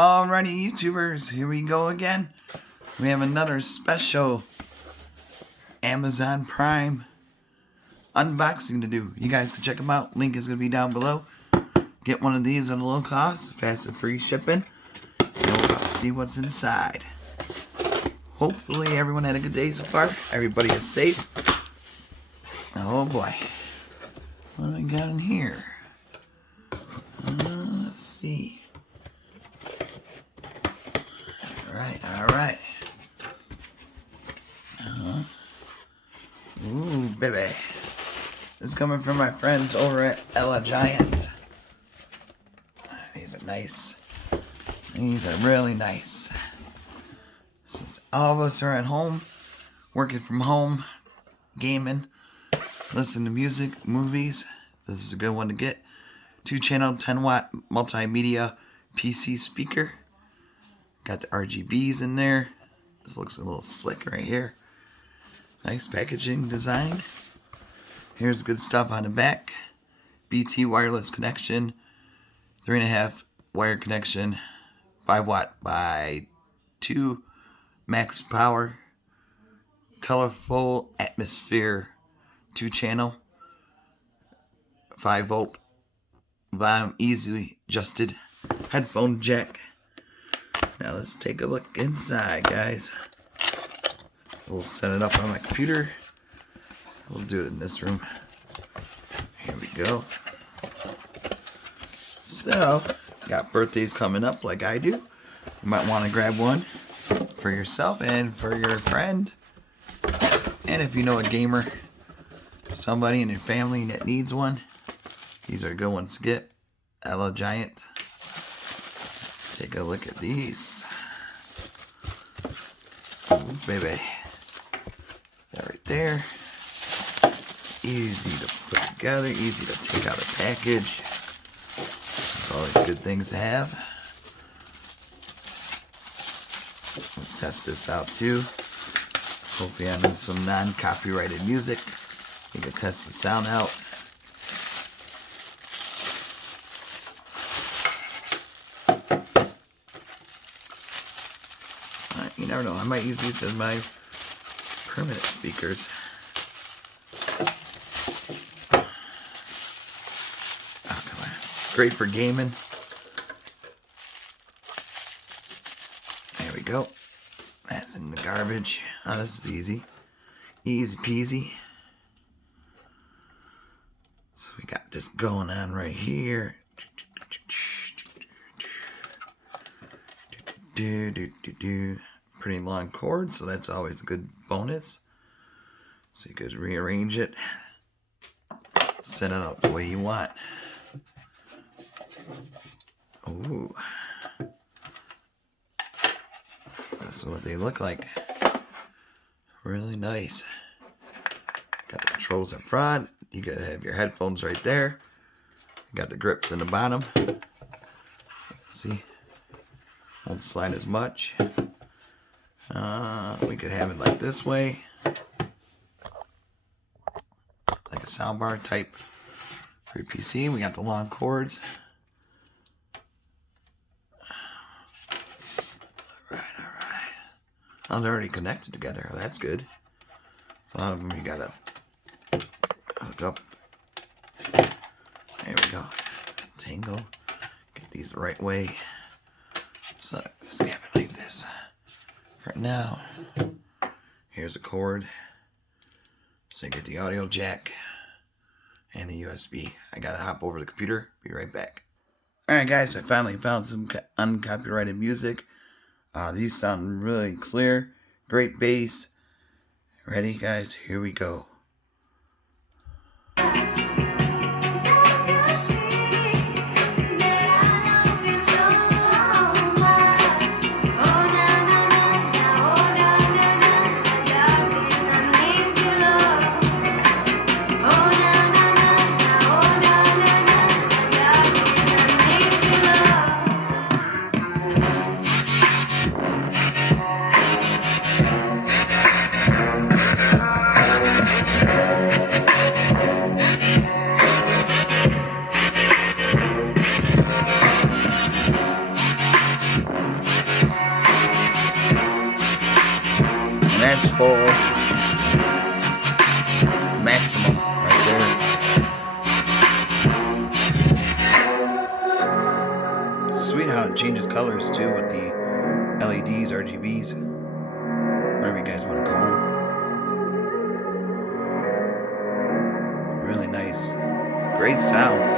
Alrighty, YouTubers, here we go again. We have another special Amazon Prime unboxing to do. You guys can check them out. Link is going to be down below. Get one of these at a low cost, fast and free shipping. And we're about to see what's inside. Hopefully everyone had a good day so far. Everybody is safe. Oh boy. What do I got in here? Let's see. Alright. Ooh, baby. This is coming from my friends over at Elegiant. These are nice. These are really nice. All of us are at home, working from home, gaming, listening to music, movies. This is a good one to get. 2-channel, 10-watt multimedia PC speaker. Got the RGBs in there. This looks a little slick right here. Nice packaging design. Here's good stuff on the back. BT wireless connection. 3.5 wire connection. 5-watt by 2 max power. Colorful atmosphere. 2-channel. 5-volt. Volume easily adjusted. Headphone jack. Now let's take a look inside, guys. We'll set it up on my computer. We'll do it in this room. Here we go. So, got birthdays coming up like I do. You might want to grab one for yourself and for your friend. And if you know a gamer, somebody in your family that needs one, these are good ones to get. Elegiant. Take a look at these. Ooh, baby. That right there. Easy to put together, easy to take out a package. It's always good things to have. We'll test this out too. Hopefully I need some non-copyrighted music. You can test the sound out. You never know, I might use these as my permanent speakers. Oh, come on. Great for gaming. There we go. That's in the garbage. Oh, this is easy. Easy peasy. So we got this going on right here. Pretty long cord, so that's always a good bonus. So you could rearrange it, set it up the way you want. Ooh, that's what they look like. Really nice. Got the controls in front. You gotta have your headphones right there. You got the grips in the bottom. See, won't slide as much. We could have it like this way, like a soundbar type for your PC. We got the long cords. Alright. Oh, they're already connected together. That's good. A lot of them you gotta hook up. There we go. Tangle. Get these the right way. So just have it like this. For now, here's a cord. So you get the audio jack and the USB. I gotta hop over the computer. Be right back. Alright guys, I finally found some uncopyrighted music. These sound really clear. Great bass. Ready guys? Here we go. is full maximum right there. Sweet how it changes colors too with the LEDs, RGBs, whatever you guys want to call them. Really nice. Great sound.